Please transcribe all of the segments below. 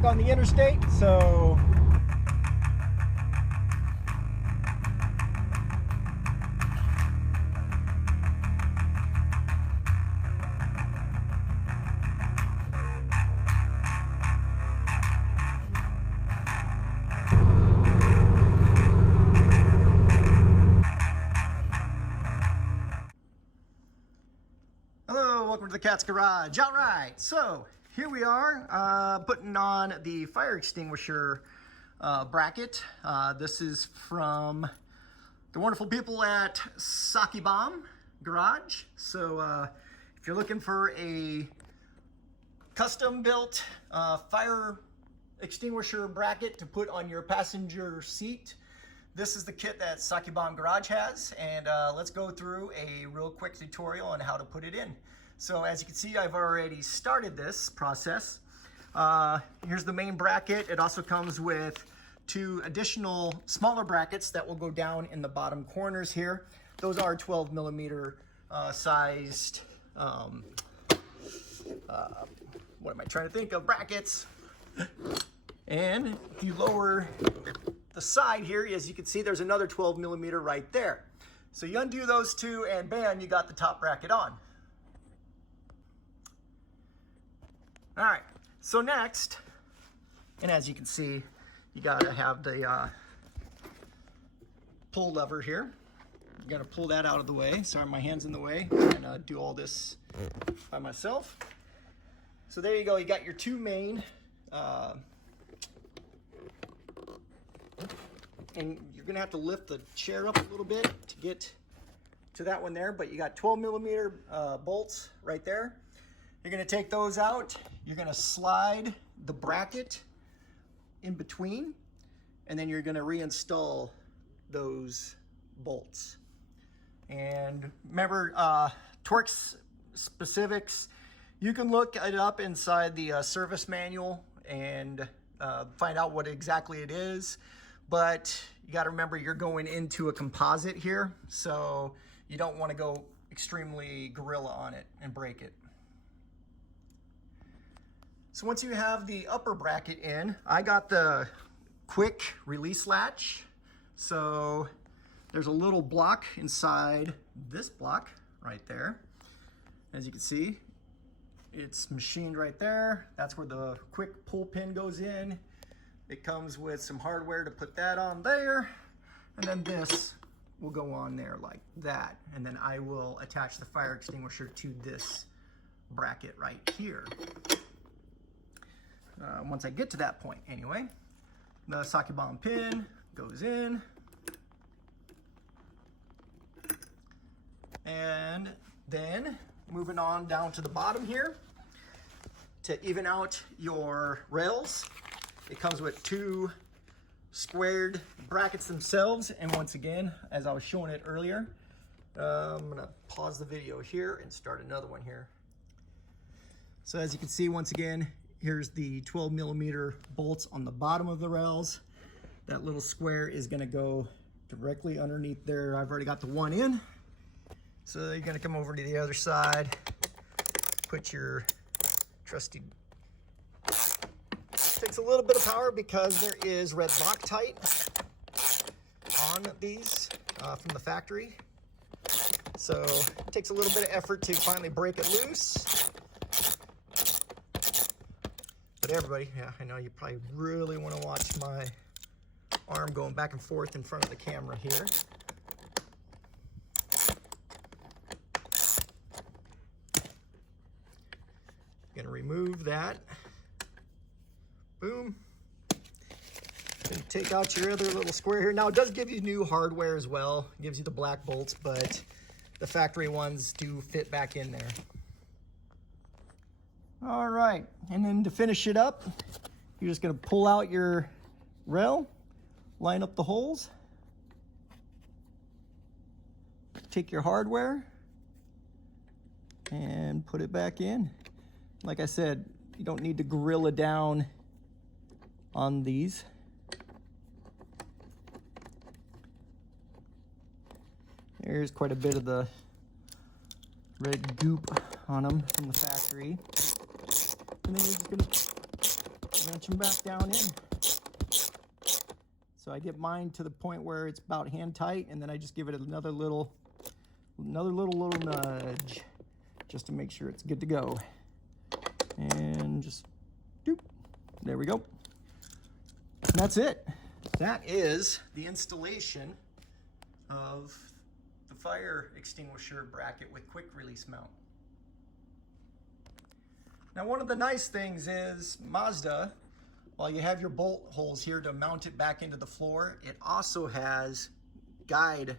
back on the interstate, so welcome to the Cat's Garage. All right, so here we are putting on the fire extinguisher bracket. This is from the wonderful people at Sakebomb Garage. So if you're looking for a custom built fire extinguisher bracket to put on your passenger seat, this is the kit that Sakebomb Garage has, and let's go through a real quick tutorial on how to put it in. So as you can see, I've already started this process. Here's the main bracket. It also comes with 2 additional smaller brackets that will go down in the bottom corners here. Those are 12 millimeter sized, what am I trying to think of, brackets. And if you lower the side here, as you can see, there's another 12 millimeter right there. So you undo those 2 and bam, you got the top bracket on. All right, so next, and as you can see, you gotta have the pull lever here. You gotta pull that out of the way. Sorry, my hand's in the way, and do all this by myself. So there you go, you got your 2 main, and you're gonna have to lift the chair up a little bit to get to that one there, but you got 12 millimeter bolts right there. You're gonna take those out. You're gonna slide the bracket in between, and then you're gonna reinstall those bolts. And remember, torque specifics, you can look it up inside the service manual and find out what exactly it is, but you gotta remember you're going into a composite here, so you don't wanna go extremely gorilla on it and break it. So once you have the upper bracket in, I got the quick release latch. So there's a little block inside this block right there. As you can see, it's machined right there. That's where the quick pull pin goes in. It comes with some hardware to put that on there. And then this will go on there like that. And then I will attach the fire extinguisher to this bracket right here. Once I get to that point anyway, the Sakebomb pin goes in, and then moving on down to the bottom here to even out your rails. It comes with 2 squared brackets themselves, and once again, as I was showing it earlier, I'm gonna pause the video here and start another one here. So as you can see, once again, here's the 12 millimeter bolts on the bottom of the rails. That little square is gonna go directly underneath there. I've already got the one in. So you're gonna come over to the other side, put your trusty, takes a little bit of power because there is red Loctite on these from the factory. So it takes a little bit of effort to finally break it loose. But everybody, yeah, I know you probably really want to watch my arm going back and forth in front of the camera here. Gonna remove that. Boom. Then take out your other little square here. Now it does give you new hardware as well. It gives you the black bolts, but the factory ones do fit back in there. All right, and then to finish it up, you're just gonna pull out your rail, line up the holes, take your hardware, and put it back in. Like I said, you don't need to gorilla down on these. There's quite a bit of the red goop on them from the factory. And then you're just gonna wrench them back down in. So I get mine to the point where it's about hand tight, and then I just give it another little nudge just to make sure it's good to go. And just doop. There we go. And that's it. That is the installation of the fire extinguisher bracket with quick release mount. Now, one of the nice things is Mazda, while you have your bolt holes here to mount it back into the floor, it also has guide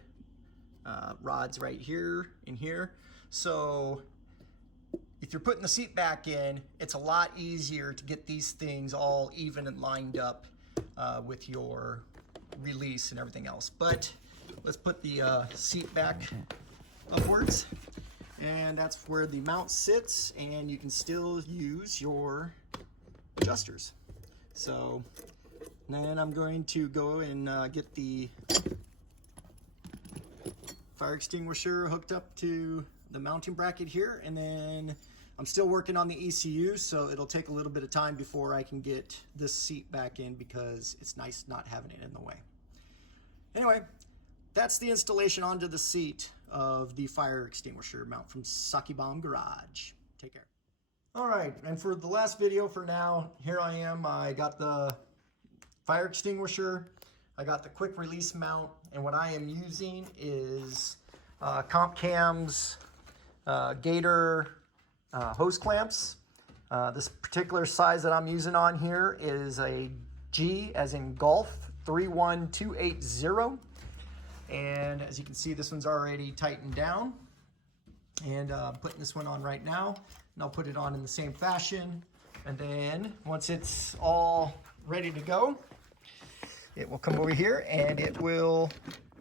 rods right here and here. So if you're putting the seat back in, it's a lot easier to get these things all even and lined up with your release and everything else. But let's put the seat back upwards, and that's where the mount sits, and you can still use your adjusters. So then I'm going to go and get the fire extinguisher hooked up to the mounting bracket here, and then I'm still working on the ECU, so it'll take a little bit of time before I can get this seat back in, because it's nice not having it in the way. Anyway, that's the installation onto the seat of the fire extinguisher mount from Sakebomb Garage. Take care. All right, and for the last video for now, here I am. I got the fire extinguisher, I got the quick release mount, and what I am using is CompCam's Gator hose clamps. This particular size that I'm using on here is a G as in golf 31280, and as you can see, this one's already tightened down, and I'm putting this one on right now, and I'll put it on in the same fashion, and then once it's all ready to go, it will come over here and it will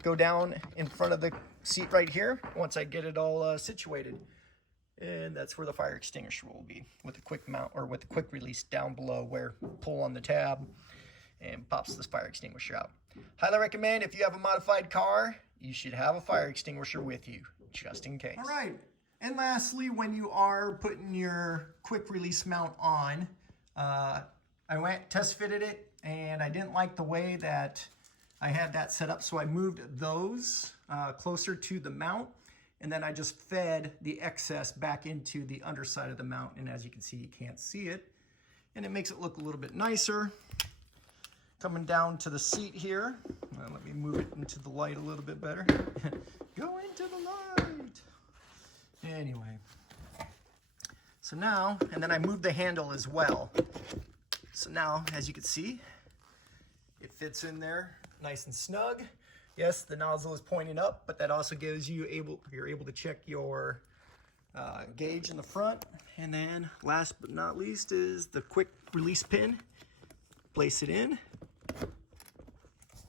go down in front of the seat right here once I get it all situated. And that's where the fire extinguisher will be, with a quick mount, or with a quick release down below, where pull on the tab and pops this fire extinguisher out. Highly recommend, if you have a modified car, you should have a fire extinguisher with you, just in case. All right, and lastly, when you are putting your quick release mount on, I went test fitted it, and I didn't like the way that I had that set up, so I moved those closer to the mount, and then I just fed the excess back into the underside of the mount, and as you can see, you can't see it, and it makes it look a little bit nicer. Coming down to the seat here, let me move it into the light a little bit better. Go into the light. Anyway, so now, and then I moved the handle as well. So now, as you can see, it fits in there nice and snug. Yes, the nozzle is pointing up, but that also gives you you're able to check your gauge in the front. And then last but not least is the quick release pin. Place it in,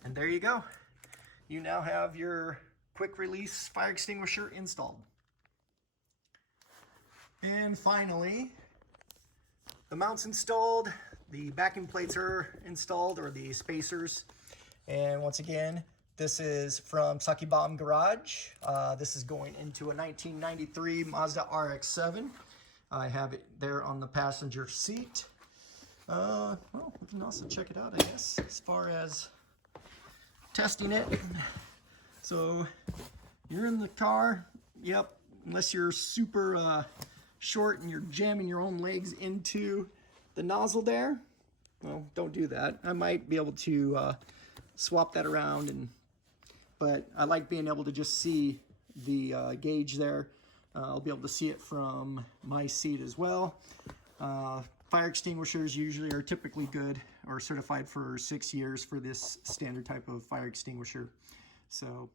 and there you go. You now have your quick release fire extinguisher installed. And finally, the mount's installed, the backing plates are installed, or the spacers. And once again, this is from Sakebomb Garage. This is going into a 1993 Mazda RX7. I have it there on the passenger seat. Well, we can also check it out, I guess, as far as testing it. So you're in the car, yep, unless you're super short and you're jamming your own legs into the nozzle there, well, don't do that. I might be able to swap that around, but I like being able to just see the gauge there. I'll be able to see it from my seat as well. Fire extinguishers usually are typically good or certified for 6 years for this standard type of fire extinguisher. So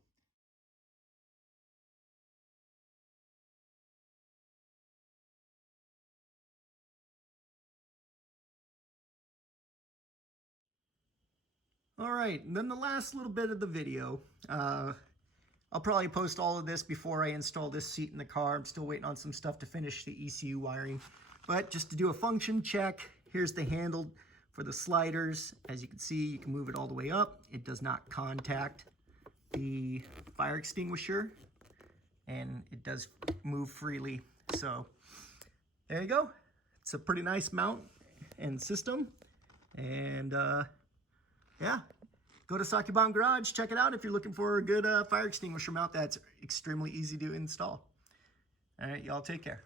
all right, and then the last little bit of the video, I'll probably post all of this before I install this seat in the car. I'm still waiting on some stuff to finish the ECU wiring. But just to do a function check, here's the handle for the sliders. As you can see, you can move it all the way up. It does not contact the fire extinguisher, and it does move freely. So there you go. It's a pretty nice mount and system. And yeah, go to Sakebomb Garage, check it out if you're looking for a good fire extinguisher mount that's extremely easy to install. All right, y'all take care.